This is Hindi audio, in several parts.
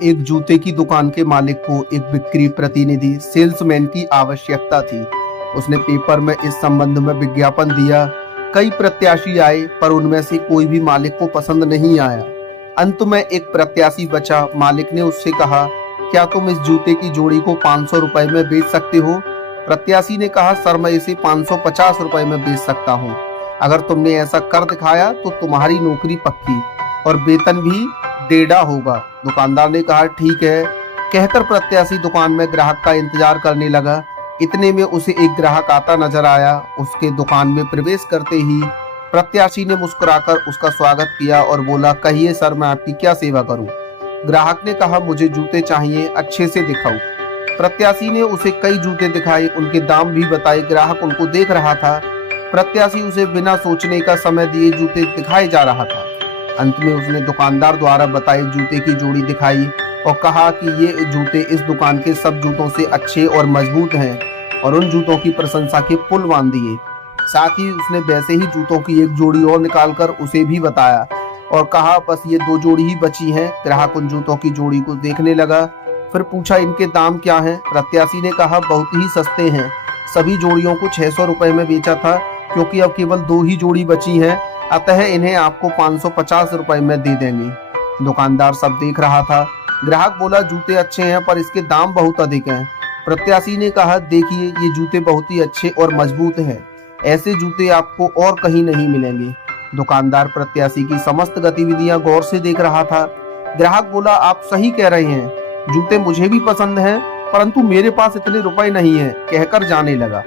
एक जूते की दुकान के मालिक को एक बिक्री प्रतिनिधि सेल्समैन की आवश्यकता थी। उसने पेपर में इस संबंध में विज्ञापन दिया। कई प्रत्याशी आए पर उनमें से कोई भी मालिक को पसंद नहीं आया। अंत में एक प्रत्याशी बचा। मालिक ने उससे कहा, क्या तुम इस जूते की जोड़ी को 500 रुपए में बेच सकते हो? प्रत्याशी ने कहा, सर मैं इसे 550 रुपए में बेच सकता हूँ। अगर तुमने ऐसा कर दिखाया तो तुम्हारी नौकरी पक्की और वेतन भी डेढ़ा होगा। दुकानदार ने कहा, ठीक है। कहकर प्रत्याशी दुकान में ग्राहक का इंतजार करने लगा। इतने में उसे एक ग्राहक आता नजर आया। उसके दुकान में प्रवेश करते ही प्रत्याशी ने मुस्कुराकर उसका स्वागत किया और बोला, कहिए सर, मैं आपकी क्या सेवा करूं? ग्राहक ने कहा, मुझे जूते चाहिए, अच्छे से दिखाओ। प्रत्याशी ने उसे कई जूते दिखाए, उनके दाम भी बताए। ग्राहक उनको देख रहा था। प्रत्याशी उसे बिना सोचने का समय दिए जूते दिखाए जा रहा था। अंत में उसने दुकानदार द्वारा बताए जूते की जोड़ी दिखाई और कहा कि ये जूते इस दुकान के सब जूतों से अच्छे और मजबूत हैं, और उन जूतों की प्रशंसा के पुल बांध दिए। साथ ही उसने वैसे ही जूतों की एक जोड़ी और निकालकर उसे भी बताया और कहा, बस ये 2 जोड़ी ही बची हैं। ग्राहक उन जूतों की जोड़ी को देखने लगा। फिर पूछा, इनके दाम क्या हैं? प्रत्याशी ने कहा, बहुत ही सस्ते हैं। सभी जोड़ियों को 600 रुपए में बेचा था, क्योंकि अब केवल 2 ही जोड़ी बची हैं, अतः इन्हें आपको 550 रुपए में दे देंगे। दुकानदार सब देख रहा था। ग्राहक बोला, जूते अच्छे हैं पर इसके दाम बहुत अधिक हैं। प्रत्याशी ने कहा, देखिए ये जूते बहुत ही अच्छे और मजबूत हैं, ऐसे जूते आपको और कहीं नहीं मिलेंगे। दुकानदार प्रत्याशी की समस्त गतिविधियां गौर से देख रहा था। ग्राहक बोला, आप सही कह रहे हैं, जूते मुझे भी पसंद हैं, परंतु मेरे पास इतने रुपए नहीं हैं, कहकर जाने लगा।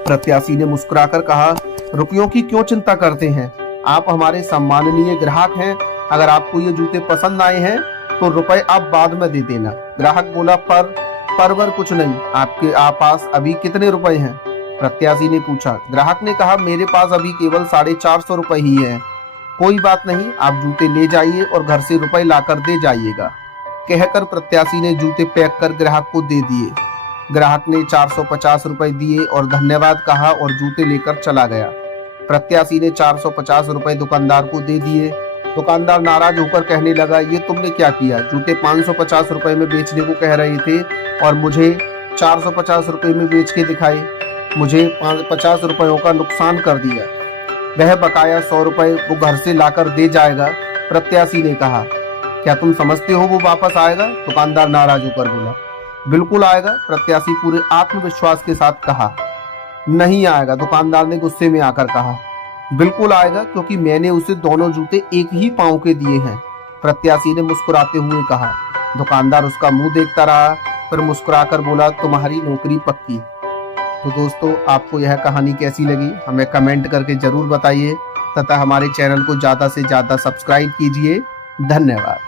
प्रत्याशी ने मुस्कुराकर कहा, रुपयों की क्यों चिंता करते हैं? आप हमारे सम्माननीय ग्राहक हैं। अगर आपको ये जूते पसंद आए हैं तो रुपए आप बाद में दे देना। ग्राहक बोला, पर कुछ नहीं, आपके पास अभी कितने रुपए हैं? प्रत्याशी ने पूछा। ग्राहक ने कहा, मेरे पास अभी केवल 450 रुपए ही है। कोई बात नहीं, आप जूते ले जाइए और घर से रुपए लाकर दे जाइएगा। कहकर प्रत्याशी ने जूते पैक कर ग्राहक को दे दिए। ग्राहक ने 450 रुपए दिए और धन्यवाद कहा और जूते लेकर चला गया। प्रत्याशी ने 450 रुपए दुकानदार को दे दिए। दुकानदार नाराज होकर कहने लगा, ये तुमने क्या किया? जूते 550 रुपए में बेचने को कह रहे थे और मुझे 450 रुपए में बेच के दिखाए। मुझे 50 रुपयों का नुकसान कर दिया। वह बकाया 100 रुपए वो घर से लाकर दे जाएगा। प्रत्याशी ने कहा, क्या तुम समझते हो वो वापस आएगा? दुकानदार नाराज होकर बोला, बिल्कुल आएगा। प्रत्याशी पूरे आत्मविश्वास के साथ कहा। नहीं आएगा, दुकानदार ने गुस्से में आकर कहा। बिल्कुल आएगा, क्योंकि मैंने उसे दोनों जूते एक ही पांव के दिए हैं, प्रत्याशी ने मुस्कुराते हुए कहा। दुकानदार उसका मुंह देखता रहा, फिर मुस्कुराकर बोला, तुम्हारी नौकरी पक्की। तो दोस्तों, आपको यह कहानी कैसी लगी हमें कमेंट करके जरूर बताइए, तथा हमारे चैनल को ज़्यादा से ज़्यादा सब्सक्राइब कीजिए। धन्यवाद।